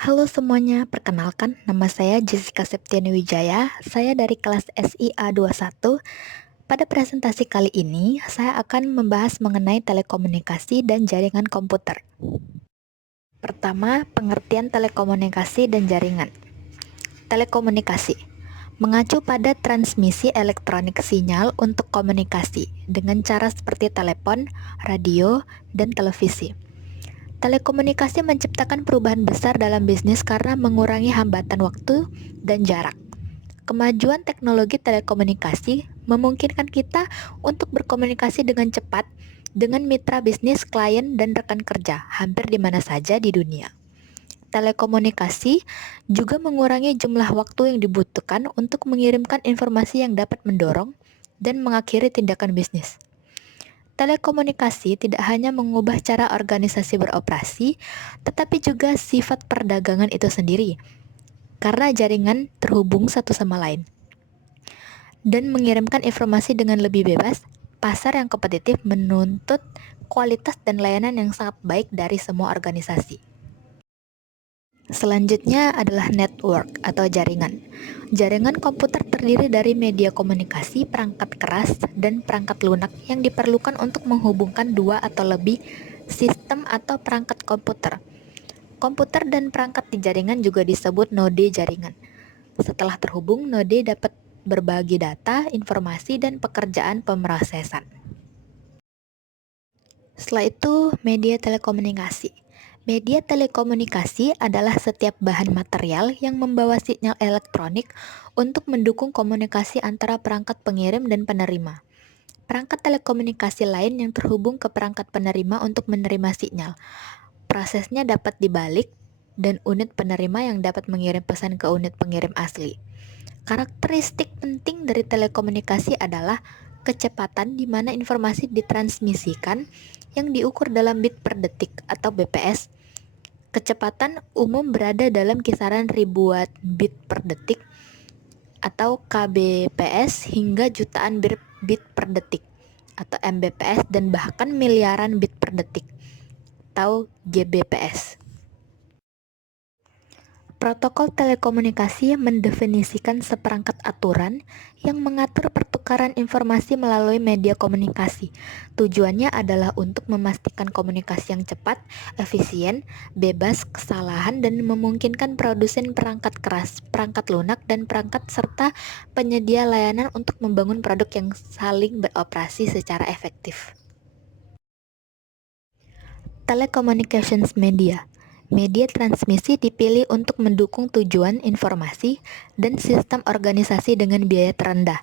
Halo semuanya, perkenalkan nama saya Jessica Septiani Wijaya. Saya dari kelas SIA 21. Pada presentasi kali ini, saya akan membahas mengenai telekomunikasi dan jaringan komputer. Pertama, pengertian telekomunikasi dan jaringan. Telekomunikasi mengacu pada transmisi elektronik sinyal untuk komunikasi dengan cara seperti telepon, radio, dan televisi. Telekomunikasi menciptakan perubahan besar dalam bisnis karena mengurangi hambatan waktu dan jarak. Kemajuan teknologi telekomunikasi memungkinkan kita untuk berkomunikasi dengan cepat dengan mitra bisnis, klien, dan rekan kerja hampir di mana saja di dunia. Telekomunikasi juga mengurangi jumlah waktu yang dibutuhkan untuk mengirimkan informasi yang dapat mendorong dan mengakhiri tindakan bisnis. Telekomunikasi tidak hanya mengubah cara organisasi beroperasi, tetapi juga sifat perdagangan itu sendiri, karena jaringan terhubung satu sama lain. Dan mengirimkan informasi dengan lebih bebas, pasar yang kompetitif menuntut kualitas dan layanan yang sangat baik dari semua organisasi. Selanjutnya adalah network atau jaringan. Jaringan komputer terdiri dari media komunikasi, perangkat keras, dan perangkat lunak yang diperlukan untuk menghubungkan dua atau lebih sistem atau perangkat komputer. Komputer dan perangkat di jaringan juga disebut node jaringan. Setelah terhubung, node dapat berbagi data, informasi, dan pekerjaan pemrosesan. Setelah itu, media telekomunikasi. Media telekomunikasi adalah setiap bahan material yang membawa sinyal elektronik untuk mendukung komunikasi antara perangkat pengirim dan penerima. Perangkat telekomunikasi lain yang terhubung ke perangkat penerima untuk menerima sinyal. Prosesnya dapat dibalik dan unit penerima yang dapat mengirim pesan ke unit pengirim asli. Karakteristik penting dari telekomunikasi adalah kecepatan di mana informasi ditransmisikan yang diukur dalam bit per detik atau BPS. Kecepatan umum berada dalam kisaran ribuan bit per detik atau kbps hingga jutaan bit per detik atau mbps dan bahkan miliaran bit per detik atau gbps. Protokol telekomunikasi mendefinisikan seperangkat aturan yang mengatur pertukaran informasi melalui media komunikasi. Tujuannya adalah untuk memastikan komunikasi yang cepat, efisien, bebas kesalahan, dan memungkinkan produsen perangkat keras, perangkat lunak, dan perangkat serta penyedia layanan untuk membangun produk yang saling beroperasi secara efektif. Telecommunications media. Media transmisi dipilih untuk mendukung tujuan informasi dan sistem organisasi dengan biaya terendah,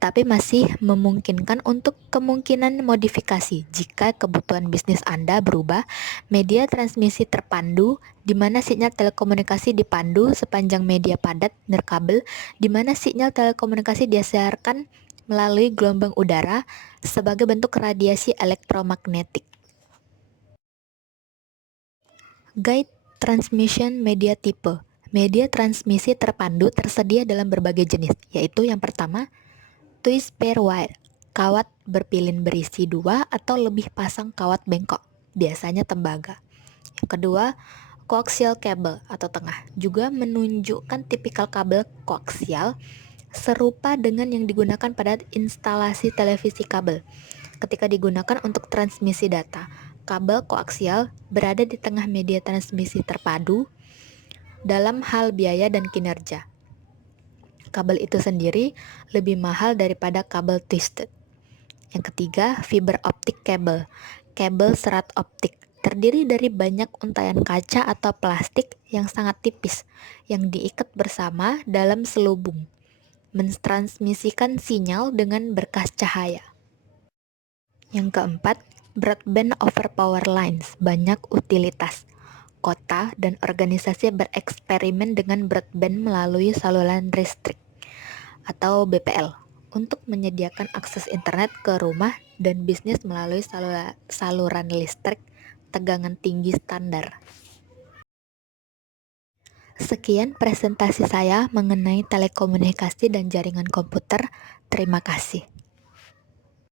tapi masih memungkinkan untuk kemungkinan modifikasi jika kebutuhan bisnis Anda berubah. Media transmisi terpandu, di mana sinyal telekomunikasi dipandu sepanjang media padat nirkabel, di mana sinyal telekomunikasi disiarkan melalui gelombang udara sebagai bentuk radiasi elektromagnetik. Guide Transmission Media Type. Media transmisi terpandu tersedia dalam berbagai jenis, yaitu yang pertama, twist pair wire, kawat berpilin berisi dua atau lebih pasang kawat bengkok, biasanya tembaga. Yang kedua, coaxial cable atau tengah, juga menunjukkan tipikal kabel koaksial serupa dengan yang digunakan pada instalasi televisi kabel. Ketika digunakan untuk transmisi data, kabel koaksial berada di tengah media transmisi terpadu dalam hal biaya dan kinerja. Kabel itu sendiri lebih mahal daripada kabel twisted. Yang ketiga, fiber optic cable, kabel serat optik, terdiri dari banyak untayan kaca atau plastik yang sangat tipis yang diikat bersama dalam selubung, mentransmisikan sinyal dengan berkas cahaya. Yang keempat, broadband over power lines, banyak utilitas. Kota dan organisasi bereksperimen dengan broadband melalui saluran listrik atau BPL untuk menyediakan akses internet ke rumah dan bisnis melalui saluran listrik tegangan tinggi standar. Sekian presentasi saya mengenai telekomunikasi dan jaringan komputer. Terima kasih.